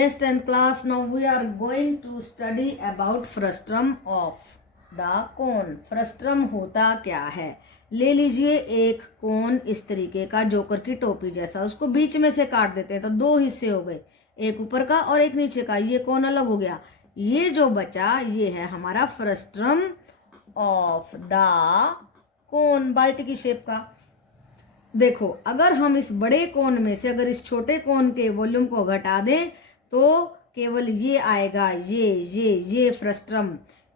Yes, 10th class. Now we are going to study about frustrum of the cone. Frustum होता क्या है? ले लीजिए एक कोन इस तरीके का, जोकर की टोपी जैसा, उसको बीच में से काट देते हैं तो दो हिस्से हो गए, एक ऊपर का और एक नीचे का। ये कोन अलग हो गया। ये जो बचा ये है हमारा फ्रस्ट्रम ऑफ द कोन, बाल्टी की शेप का। देखो, अगर हम इस बड़े कोन में से अगर इस छोटे कोन के वॉल्यूम को घटा दें तो केवल ये आएगा, ये फ्रस्ट्रम।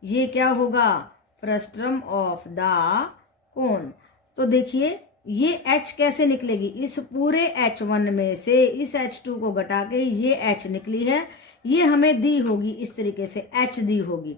ये क्या होगा? फ्रस्ट्रम ऑफ द कोन। तो देखिए ये H कैसे निकलेगी? इस पूरे H1 में से इस H2 को घटा के ये H निकली है, ये हमें दी होगी इस तरीके से, H दी होगी।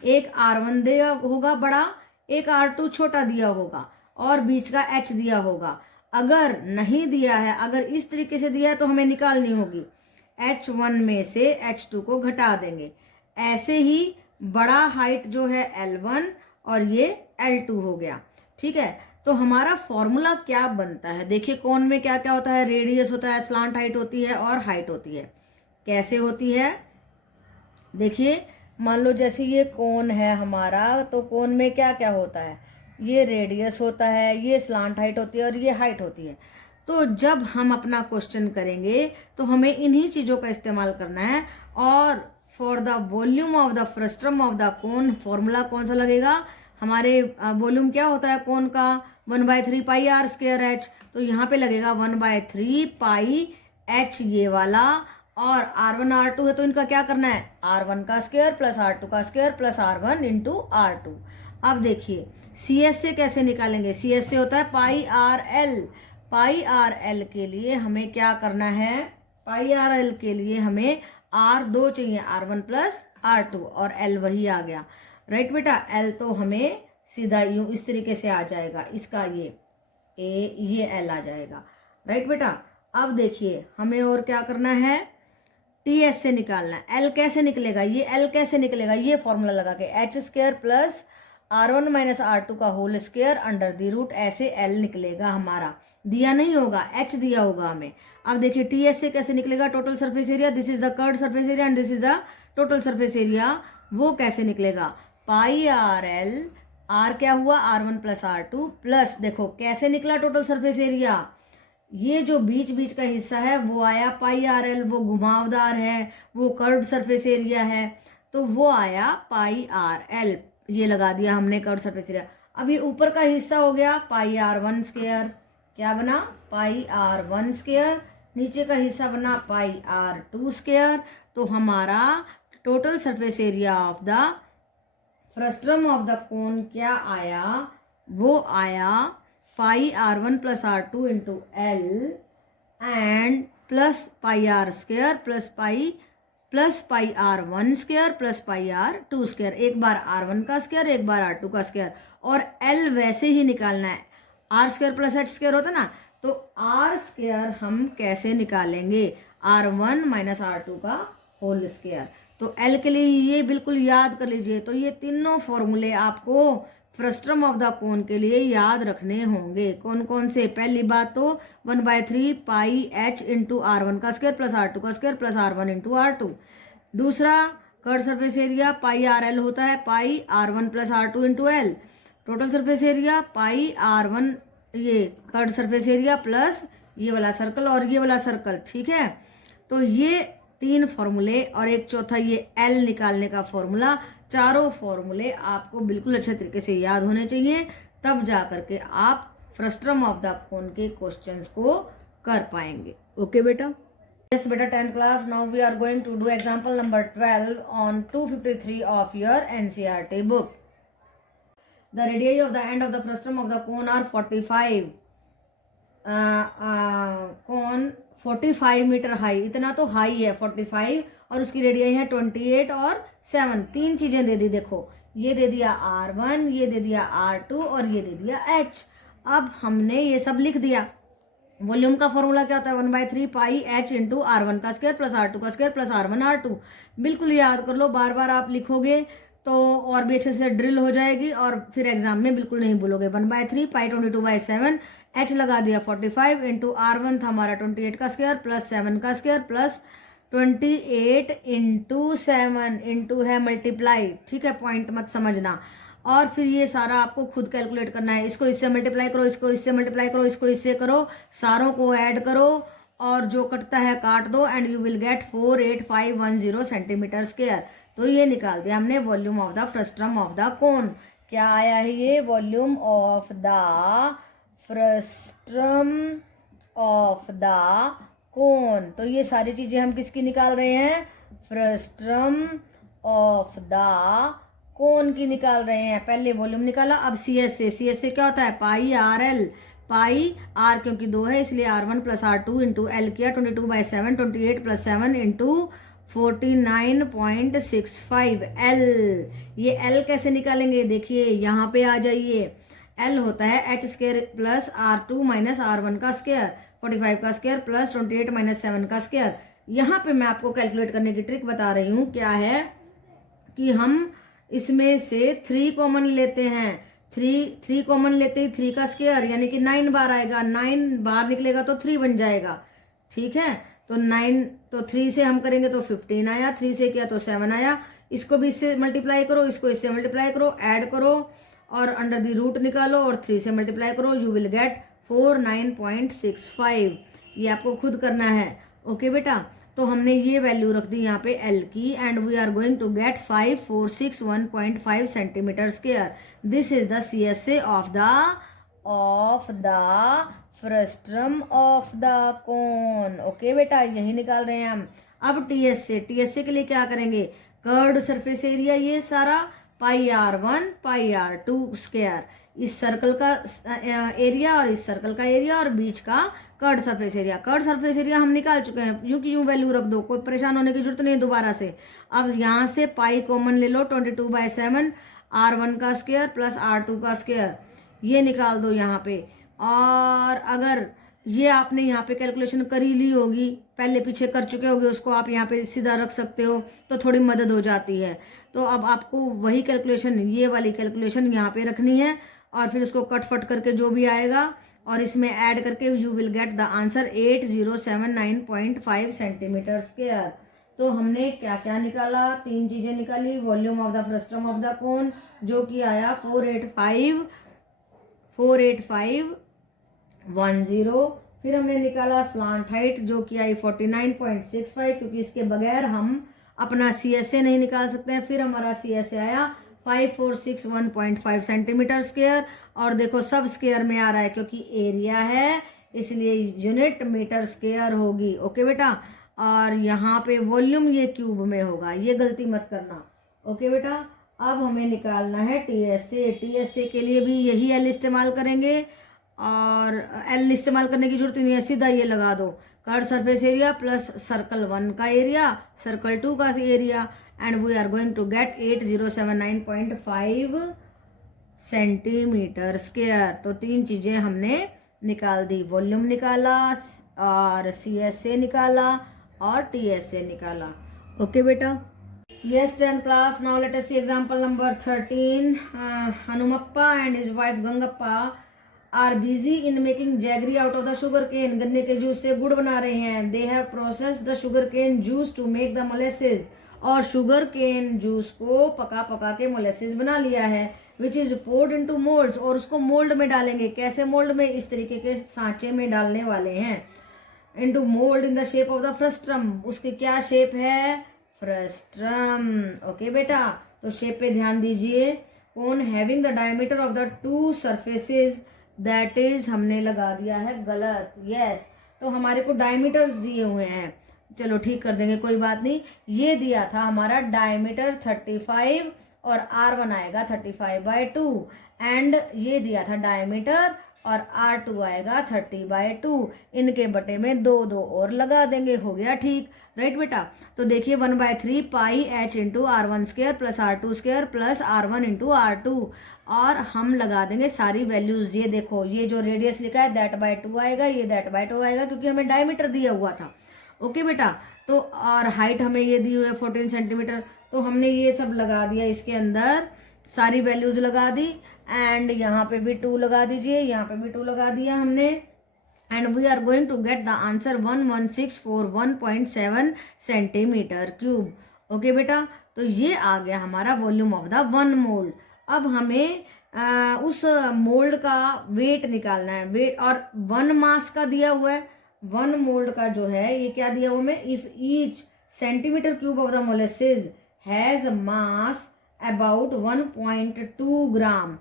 एक R1 दिया होगा बड़ा, एक R2 छोटा दिया होगा और बीच का H दिया होगा। अगर नहीं दिया है, अगर इस तरीके से दिया है तो हमें निकालनी होगी। H1 में से H2 को घटा देंगे। ऐसे ही बड़ा हाइट जो है L1 और ये L2 हो गया। ठीक है, तो हमारा फॉर्मूला क्या बनता है? देखिए कोन में क्या क्या होता है? रेडियस होता है, स्लांट हाइट होती है और हाइट होती है। कैसे होती है? देखिए मान लो जैसे ये कोन है हमारा, तो कोन में क्या क्या होता है? ये रेडियस होता है, ये स्लांट हाइट होती है और ये हाइट होती है। तो जब हम अपना क्वेश्चन करेंगे तो हमें इन्हीं चीज़ों का इस्तेमाल करना है। और for the volume of the frustum of the cone formula कौन सा लगेगा? हमारे वॉल्यूम क्या होता है कोन का? 1/3 पाई आर स्क्वायर एच। तो यहाँ पे लगेगा 1/3 पाई एच ये वाला। और R1 R2 है तो इनका क्या करना है? R1 का स्क्वायर प्लस R2 का square plus R1 into R2। अब देखिए CS से कैसे निकालेंगे? CS से होता है पाई आर एल। पाई आर एल के लिए हमें क्या करना है? पाई आर एल के लिए हमें R2 चाहिए, R1 प्लस R2 और L वही आ गया। राइट बेटा, L तो हमें सीधा यूं इस तरीके से आ जाएगा, इसका ये L आ जाएगा। राइट बेटा, अब देखिए हमें और क्या करना है? TS से निकालना है। L कैसे निकलेगा? ये L कैसे निकलेगा? ये फॉर्मूला लगा के H square plus R1 minus R2 का whole square under the root, ऐसे L निकलेगा हमारा। दिया नहीं होगा, H दिया होगा हमें। अब देखिए TS से कैसे निकलेगा? Total surface area, this is the curved surface area and this is the total surface area. वो कैसे निकलेगा? पाई आर एल, आर क्या हुआ? R1 प्लस R2 प्लस, देखो कैसे निकला टोटल सरफेस एरिया? ये जो बीच बीच का हिस्सा है वो आया पाई आर एल, वो घुमावदार है, वो कर्व्ड सरफेस एरिया है, तो वो आया पाई आर एल। ये लगा दिया हमने कर्व्ड सरफेस एरिया। अब ये ऊपर का हिस्सा हो गया पाई R1 स्क्वायर। क्या बना? Pi R1 square. नीचे का हिस्सा बना पाई R2 स्क्वायर। तो हमारा total surface area of the frustum of the cone क्या आया? वो आया pi R1 plus R2 into L and plus pi R square plus pi R1 square plus pi R2 square. एक बार R1 का square, एक बार R2 का square. और L वैसे ही निकालना है, R square plus H square होता ना, तो R स्क्वायर हम कैसे निकालेंगे? R1 माइनस R2 का होल स्क्वायर। तो L के लिए ये बिल्कुल याद कर लीजिए। तो ये तीनों फॉर्मूले आपको फ्रस्ट्रम ऑफ द कोन के लिए याद रखने होंगे। कौन कौन से? पहली बात तो 1/3 पाई H इंटू R1 का स्क्वायर प्लस R2 का square plus R1 into R2। दूसरा curved surface area pi R L होता है, पाई R1 plus R2 into L। Total surface area pi R1, ये कर्व्ड सरफेस एरिया प्लस ये वाला circle और ये वाला सर्कल। ठीक है, तो ये तीन फॉर्मूले और एक चौथा ये L निकालने का फॉर्मूला। चारों फॉर्मूले आपको बिल्कुल अच्छे तरीके से याद होने चाहिए, तब जा करके आप फ्रस्ट्रम ऑफ द कोन के क्वेश्चंस को कर पाएंगे। ओके बेटा? यस बेटा, 10th class. Now we are going to do example number 12 on 253 of your NCERT book. The radius of the end of the frustum of the cone are 45। Cone 45 metre high, इतना तो high है 45, और उसकी radius है 28 और 7। तीन चीजें दे दी। देखो ये दे दिया R1, ये दे दिया R2 और ये दे दिया H। अब हमने ये सब लिख दिया। वॉल्यूम का फॉर्मूला क्या होता है? 1/3 पाई H इंटू R1 का स्क्वायर प्लस R2 का स्क्वायर प्लस R1 R2। बिल्कुल याद कर लो, बार बार आप लिखोगे तो और भी अच्छे से ड्रिल हो जाएगी और फिर एग्जाम में बिल्कुल नहीं भूलोगे। 1/3 पाई 22/7 H लगा दिया 45 इंटू R1 था हमारा 28 का स्क्वायर प्लस 7 का स्क्वायर प्लस 28 इंटू 7 इंटू है मल्टीप्लाई, ठीक है, पॉइंट मत समझना। और फिर ये सारा आपको खुद कैलकुलेट करना है, इसको इससे मल्टीप्लाई करो, इसको इससे मल्टीप्लाई करो, इसको इससे करो, सारों को ऐड करो और जो कटता है काट दो and you will gate 48510 centimetre square. तो ये निकाल दिया हमने volume of the frustum of the cone. क्या आया है ये? Volume of the frustum of the कोन। तो ये सारी चीजें हम किसकी निकाल रहे हैं? फ्रस्ट्रम ऑफ द कोन की निकाल रहे हैं। पहले वॉल्यूम निकाला, अब सी एस से क्या होता है? पाई आर एल, पाई आर क्योंकि 2 है इसलिए R1 plus R2 into L किया 22/7, 28 प्लस 7 इंटू 49.65 एल। ये एल कैसे निकालेंगे? देखिए यहाँ पे आ जाइए, एल होता है h square plus R2 minus R1 का स्क्वायर, 45 का स्क्वायर प्लस 28 माइनस 7 का स्क्वायर। यहाँ पे मैं आपको कैलकुलेट करने की ट्रिक बता रही हूँ। क्या है कि हम इसमें से 3 कॉमन लेते हैं, 3 कॉमन लेते ही 3 का स्क्वायर यानी कि 9 बार आएगा, 9 बाहर निकलेगा तो 3 बन जाएगा, ठीक है। तो 9 तो 3 से हम करेंगे तो 15 आया, 3 से किया तो 7 आया। इसको भी इससे मल्टीप्लाई करो, इसको इससे मल्टीप्लाई करो, ऐड करो और अंडर द रूट निकालो और 3 से मल्टीप्लाई करो, यू विल गेट 49.65। ये आपको खुद करना है, ओके बेटा। तो हमने ये वैल्यू रख दी यहाँ पे L की and we are going to get 5461.5 centimetre square. This is the CSA of the frustum of the cone, okay बेटा, यही निकाल रहे हैं हम। अब TSA के लिए क्या करेंगे? कर्व्ड सरफेस एरिया ये सारा पाई R1 पाई R2 स्क्वायर, इस सर्कल का एरिया और इस सर्कल का एरिया और बीच का curved surface area. Curved surface area हम निकाल चुके हैं, यूं की यूं वैल्यू रख दो, कोई परेशान होने की जरूरत नहीं दोबारा से। अब यहाँ से पाई कॉमन ले लो, 22/7 R1 का स्क्वायर प्लस R2 का स्क्वायर, ये निकाल दो यहाँ पे। और अगर ये आपने यहाँ पे कैलकुलेशन कर ही ली होगी, पहले पीछे कर चुके होगे, उसको आप यहाँ पे सीधा रख सकते हो तो थोड़ी मदद हो जाती है। तो अब आपको वही कैलकुलेशन, ये वाली कैलकुलेशन यहाँ पे रखनी है और फिर उसको कट फट करके जो भी आएगा और इसमें ऐड करके you will get the answer 8079.5 centimetre square. तो हमने क्या क्या निकाला? 3 चीजें निकाली। Volume of the frustum of the कोन जो कि आया 48510। फिर हमने निकाला स्लांट हाइट जो कि आई 49.65, क्योंकि इसके बगैर हम अपना CSA नहीं निकाल सकते हैं। फिर हमारा CSA आया 5461.5 सेंटीमीटर स्क्वायर और देखो सब स्क्वायर में आ रहा है क्योंकि एरिया है इसलिए यूनिट मीटर स्क्वायर होगी, ओके बेटा। और यहाँ पे वॉल्यूम ये क्यूब में होगा, ये गलती मत करना, ओके बेटा। अब हमें निकालना है TSA के लिए भी यही L इस्तेमाल करेंगे और L इस्तेमाल करने की जरूरत नहीं है, सीधा ये लगा दो, curve surface area plus circle 1 का एरिया, सर्कल 2 का area and we are going to get 8079.5 centimetre square. तो 3 चीजें हमने निकाल दी, वॉल्यूम निकाला और CSA निकाला और TSA निकाला, ओके बेटा। Yes, 10th class. Now let us see example number 13. Hanumappa and his wife Gangappa are busy in making jaggery out of the sugar cane. गन्ने के जूस से गुड़ बना रहे हैं। They have processed the sugar cane juice to make the molasses. और sugar cane juice को पका पका के मोलेसिस बना लिया है, which is poured into molds। और उसको मोल्ड में डालेंगे। कैसे मोल्ड में? इस तरीके के सांचे में डालने वाले हैं। into mold in the shape of the frustrum। उसकी क्या शेप है? फ्रस्ट्रम, ओके बेटा। तो शेप पे ध्यान दीजिए। Cone having the diameter of the 2 surfaces, that is हमने लगा दिया है गलत, यस। तो हमारे को डायमीटर्स दिए हुए हैं, चलो ठीक कर देंगे, कोई बात नहीं। ये दिया था हमारा डायमीटर 35 और R1 आएगा 35/2 एंड ये दिया था डायमीटर और R2 आएगा 30/2। इनके बटे में 2 और लगा देंगे, हो गया ठीक, राइट बेटा। तो देखिए 1/3 pi H into R1 square plus R2 square plus R1 into R2 और हम लगा देंगे सारी वैल्यूज। ये देखो, ये जो रेडियस लिखा है that/2 आएगा, ये that/2 आएगा क्योंकि हमें डायमीटर दिया हुआ था, ओके बेटा। तो और हाइट हमें ये दी हुई है 14 सेंटीमीटर, तो हमने ये सब लगा दिया, इसके अंदर सारी वैल्यूज लगा दी एंड यहाँ पे भी 2 लगा दीजिए, यहाँ पे भी 2 लगा दिया हमने and we are going to get the answer 11641.7 centimetre cube. Okay बेटा, तो ये आ गया हमारा volume of the one mould. अब हमें उस मोल्ड का वेट निकालना है, वेट, और वन मास का दिया हुआ है, वन मोल्ड का जो है ये क्या दिया हुआ है, if each centimetre cube of the molasses has mass about 1.2 ग्राम,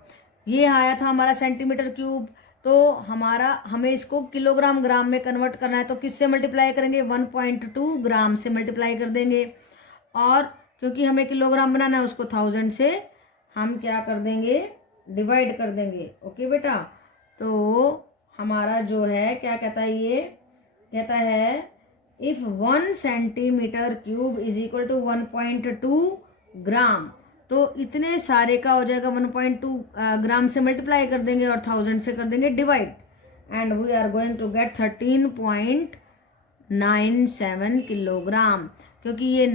ये आया था हमारा सेंटीमीटर क्यूब। तो हमें इसको किलोग्राम ग्राम में कन्वर्ट करना है, तो किससे मल्टीप्लाई करेंगे, 1.2 ग्राम से मल्टीप्लाई कर देंगे, और क्योंकि हमें किलोग्राम बनाना है उसको 1000 से हम क्या कर देंगे, डिवाइड कर देंगे। ओके बेटा, तो हमारा जो है क्या कहता है, ये कहता है if 1 centimetre cube is equal to 1.2 gram, तो इतने सारे का हो जाएगा 1.2 ग्राम से मल्टीप्लाई कर देंगे और 1000 से कर देंगे divide, and we are going to get 13.97 kilogram. क्योंकि ये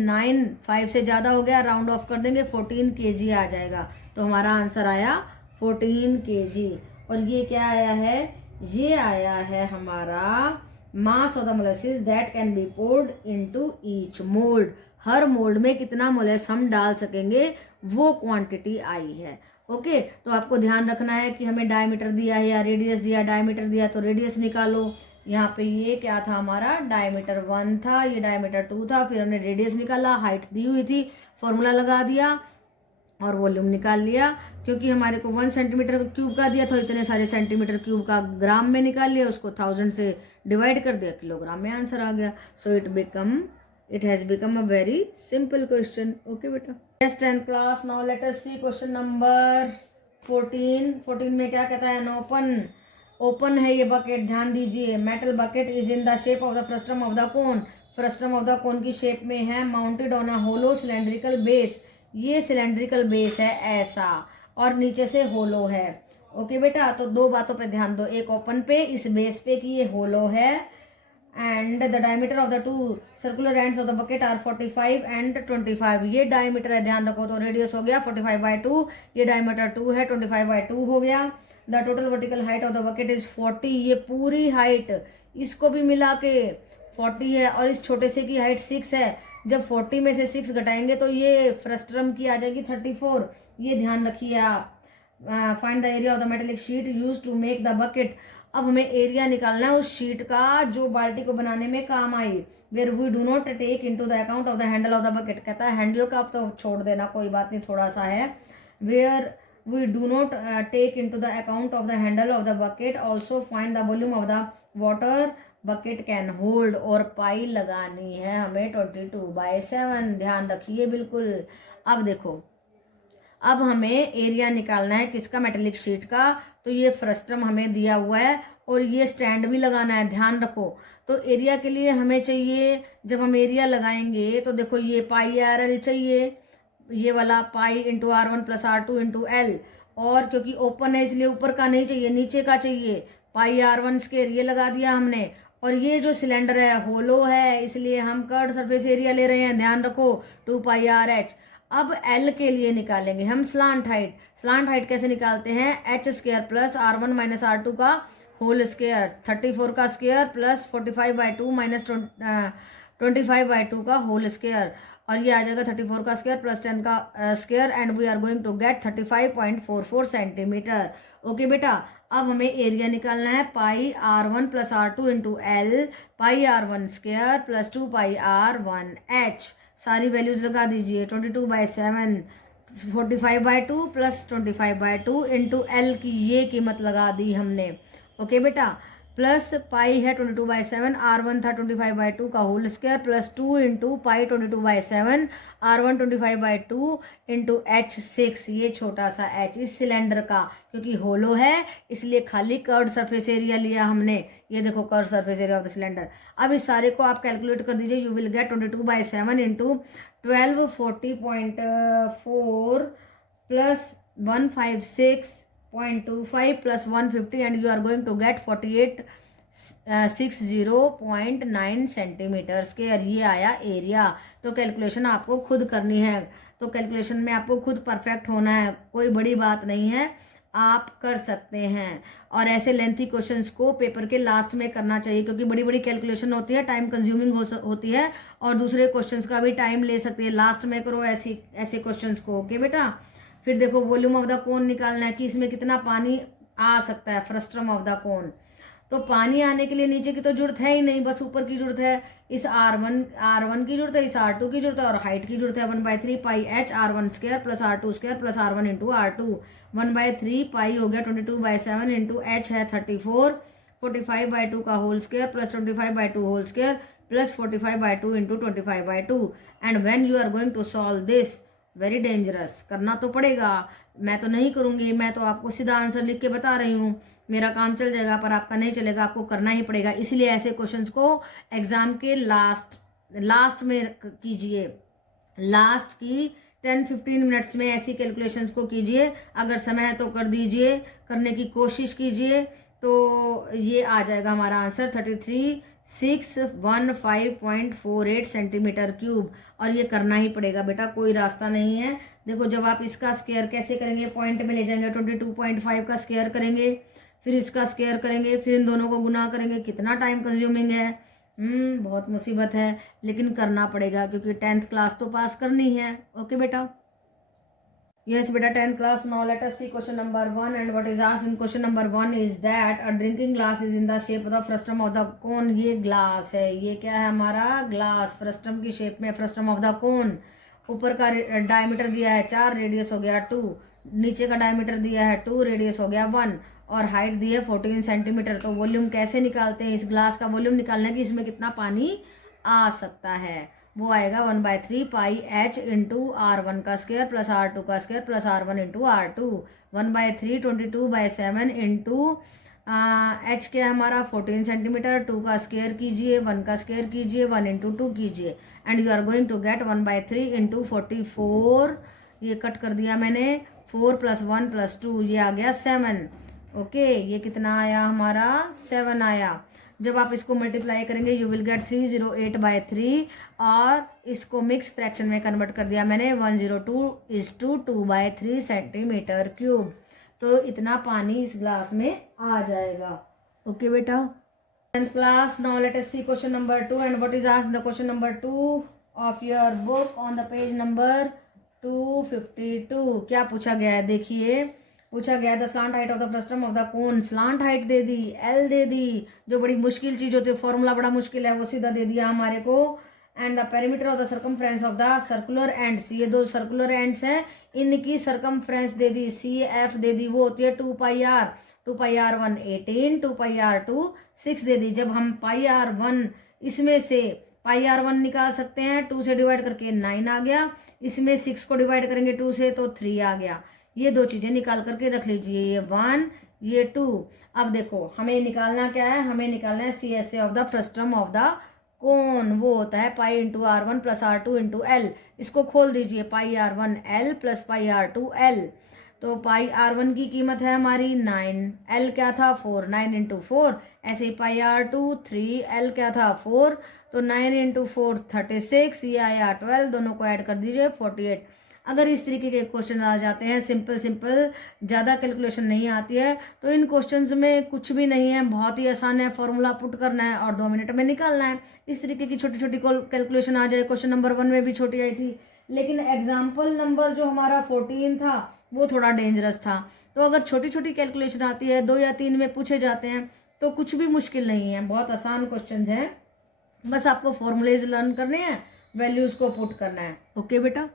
5 से ज़्यादा हो गया, राउंड ऑफ कर देंगे, 14 kg आ जाएगा। तो हमारा आंसर आया 14 kg। और ये क्या आया है, ये आया है हमारा mass of the molasses that can be poured into each mould. हर मोल्ड में कितना मोलेस हम डाल सकेंगे, वो क्वांटिटी आई है। ओके, तो आपको ध्यान रखना है कि हमें डायमीटर दिया है या रेडियस दिया, डायमीटर दिया तो रेडियस निकालो। यहाँ पे ये क्या था, हमारा डायमीटर 1 था, ये डायमीटर 2 था, फिर हमने रेडियस निकाला, हाइट दी हुई थी, फॉर्मूला लगा दिया और वॉल्यूम निकाल लिया। क्योंकि हमारे को 1 सेंटीमीटर क्यूब का दिया था, इतने सारे सेंटीमीटर क्यूब का ग्राम में निकाल लिया, उसको 1000 से डिवाइड कर दिया, किलोग्राम में आंसर आ गया। सो it has become a very simple question. Okay बेटा, yes 10th class, now let us see question number 14 में क्या कहता है, ओपन है ये बकेट, ध्यान दीजिए, metal bucket is in the shape of the frustum of the cone, frustum of the cone की शेप में है, mounted on a hollow cylindrical base, ये सिलेंड्रिकल बेस है ऐसा, और नीचे से होलो है। ओके बेटा, तो दो बातों पे ध्यान दो, एक ओपन पे, इस बेस पे कि ये होलो है, and the diameter of the two circular ends of the bucket are 45 and 25, ये डायमीटर है, ध्यान रखो। तो रेडियस हो गया 45/2, ये डायमीटर 2 है, 25/2 हो गया। The total vertical height of the bucket is 40, ये पूरी हाइट इसको भी मिला के 40 है, और इस छोटे से की हाइट 6 है। जब 40 में से 6 घटाएंगे तो ये फ्रस्ट्रम की आ जाएगी 34, ये ध्यान रखिए आप। Find the area of the metallic sheet use to make the bucket, अब हमें एरिया निकालना है उस शीट का जो बाल्टी को बनाने में काम आई। Where we do not take into the account of the handle of the bucket, कहता है हैंडल का आप तो छोड़ देना, कोई बात नहीं, थोड़ा सा है। Where we do not take into the account of the handle of the bucket, also find the volume of the water bucket can hold, और पाई लगानी है हमें 22/7, ध्यान रखिए बिल्कुल। अब देखो, अब हमें एरिया निकालना है किसका, मेटेलिक शीट का। तो ये फ्रस्ट्रम हमें दिया हुआ है और ये स्टैंड भी लगाना है, ध्यान रखो। तो एरिया के लिए हमें चाहिए, जब हम एरिया लगाएंगे तो देखो ये πr/l चाहिए, ये वाला pi into R1 + R2 into L, और क्योंकि ओपन है इसलिए ऊपर का नहीं चाहिए, नीचे का चाहिए, πr1², ये लगा दिया हमने। और ये जो सिलेंडर है होलो है, इसलिए हम कर्व्ड सरफेस एरिया ले रहे हैं, ध्यान रखो, 2πrh। अब L के लिए निकालेंगे हम स्लांट हाइट। स्लांट हाइट कैसे निकालते हैं, h² + R1 - R2 का होल स्क्वायर, 34 का स्क्वायर प्लस 45/2 माइनस 25/2 का होल स्क्वायर, और ये आ जाएगा 34 का स्क्वायर प्लस 10 का square, and we are going to get 35.44 centimetre. Okay बेटा, अब हमें एरिया निकालना है, πr1 + R2 into L, πr1² + 2πr1h, सारी वैल्यूज लगा दीजिए, 22/7, 45/2 प्लस 25/2 इंटू L की ये कीमत लगा दी हमने। ओके बेटा, प्लस पाई है 22/7, R1 था 25/2 का whole square, plus 2 into pi 22/7, R1 25/2 into H6, ये छोटा सा h इस सिलेंडर का, क्योंकि होलो है इसलिए खाली कर्व्ड सरफेस एरिया लिया हमने। ये देखो curved surface area of the cylinder. अब इस सारे को आप कैलकुलेट कर दीजिए, you will get 22/7 into 1240.4 plus 156.25 plus 150, and you are going to get 4860.9 centimetre square, ये आया एरिया। तो कैलकुलेशन आपको खुद करनी है, तो कैलकुलेशन में आपको खुद परफेक्ट होना है, कोई बड़ी बात नहीं है। आप कर सकते हैं। और ऐसे लेंथी क्वेश्चंस को पेपर के लास्ट में करना चाहिए, क्योंकि बड़ी बड़ी कैलकुलेशन होती है, टाइम कंज्यूमिंग होती है, और दूसरे क्वेश्चंस का भी टाइम ले सकती है। लास्ट में करो ऐसे क्वेश्चंस को। ओके बेटा। फिर देखो वॉल्यूम ऑफ द कोन निकालना है कि इसमें कितना पानी आ सकता है, फ्रस्ट्रम ऑफ द कोन। तो पानी आने के लिए नीचे की तो जरूरत है ही नहीं, बस ऊपर की जरूरत है। इस R1 की जरूरत है, इस R2 की जरूरत है, और हाइट की जरूरत है 1/3 pi h R1 square plus R2 square plus R1 into R2। 1/3 pi हो गया 22/7 इंटू h है 34, 45/2 का whole square plus 25/2 whole square plus 45/2 into 25/2। And when you are going to solve this, very dangerous, करना तो पड़ेगा। मैं तो नहीं करूंगी, मैं तो आपको सीधा आंसर लिख के बता रही हूँ, मेरा काम चल जाएगा, पर आपका नहीं चलेगा, आपको करना ही पड़ेगा। इसलिए ऐसे क्वेश्चंस को एग्जाम के लास्ट में कीजिए, लास्ट की 10-15 मिनट्स में ऐसी कैलकुलेशंस को कीजिए। अगर समय है तो कर दीजिए, करने की कोशिश कीजिए, तो ये आ जाएगा हमारा आंसर 33,615.48 सेंटीमीटर क्यूब। और ये करना ही पड़ेगा बेटा, कोई रास्ता नहीं है। देखो जब आप इसका स्क्वायर कैसे करेंगे, पॉइंट में ले जाएंगे, 22.5 का स्क्वायर करेंगे, फिर इसका स्क्वायर करेंगे, फिर इन दोनों को गुना करेंगे, कितना टाइम कंज्यूमिंग है। बहुत मुसीबत है, लेकिन करना पड़ेगा, क्योंकि 10th क्लास तो पास करनी है। ओके बेटा। Yes, beta, 10th class. Now let us see question number 1. And what is asked in question number 1 is that a drinking glass is in the shape of the frustum of the cone. ये glass है, ये क्या है हमारा glass, frustum की shape में, frustum of the कोन। ऊपर का डायमीटर दिया है 4, रेडियस हो गया 2, नीचे का डायमीटर दिया है 2, रेडियस हो गया 1, और हाइट दी है 14 सेंटीमीटर। तो वॉल्यूम कैसे निकालते हैं, इस ग्लास का वॉल्यूम निकालना है कि इसमें कितना पानी आ सकता है। वो आएगा 1/3 पाई h इंटू R1 का स्क्वायर प्लस R2 का square plus R1 into R2। 1/3 22/7 into h क्या है हमारा 14 सेंटीमीटर, 2 का स्क्वायर कीजिए, 1 का स्क्वायर कीजिए, 1 इंटू 2 कीजिए, and you are going to get 1/3 into 44। ये कट कर दिया मैंने, 4 + 1 + 2, ये आ गया 7। ओके, ये कितना आया हमारा 7 आया। जब आप इसको मल्टीप्लाई करेंगे यू विल गेट 308/3, और इसको मिक्स फ्रैक्शन में कन्वर्ट कर दिया मैंने, 102:2/3 सेंटीमीटर क्यूब। तो इतना पानी इस ग्लास में आ जाएगा। ओके बेटा। 10th class. Now let us see question number 2 and what is asked in the question number 2 of your book on the page number 252. क्या पूछा गया है, देखिए पूछा गया the slant height of the frustum of the cone. Slant height दे दी, L दे दी, जो बड़ी मुश्किल चीज होती है, फॉर्मूला बड़ा मुश्किल है, वो सीधा दे दिया हमारे को। And the perimeter of the circumference of the circular ends, ये दो सर्कुलर एंड्स हैं, इनकी सर्कमफ्रेंस दे दी, CF दे दी, वो होती है 2πr। 2πr1 18, 2πr2 6 दे दी। जब हम πr1 इसमें से πr1 निकाल सकते हैं, 2 से डिवाइड करके 9 आ गया, इसमें 6 को डिवाइड करेंगे 2 से तो 3 आ गया। ये दो चीजें निकाल करके रख लीजिए, ये 1 ये 2। अब देखो हमें निकालना क्या है, हमें निकालना है CSA of the frustum of the कोन। वो होता है pi into R1 plus R2 into L। इसको खोल दीजिए, πr1 L plus πr2 L। तो πr1 की कीमत है हमारी 9, L क्या था 4, 9 इंटू 4। ऐसे ही πr2 3, L क्या था 4, तो 9 इंटू 4 36, ये आया 12, दोनों को ऐड कर दीजिए 48। अगर इस तरीके के क्वेश्चन आ जाते हैं सिंपल ज़्यादा कैलकुलेशन नहीं आती है, तो इन क्वेश्चंस में कुछ भी नहीं है, बहुत ही आसान है, फॉर्मूला पुट करना है और 2 मिनट में निकालना है। इस तरीके की छोटी छोटी कैलकुलेशन आ जाए। क्वेश्चन नंबर 1 में भी छोटी आई थी, लेकिन एग्जाम्पल नंबर जो हमारा 14 था वो थोड़ा डेंजरस था। तो अगर छोटी छोटी कैलकुलेशन आती है, 2 या 3 में पूछे जाते हैं, तो कुछ भी मुश्किल नहीं है, बहुत आसान क्वेश्चन हैं। बस आपको फॉर्मूलेज लर्न करने हैं, वैल्यूज को पुट करना है। ओके बेटा।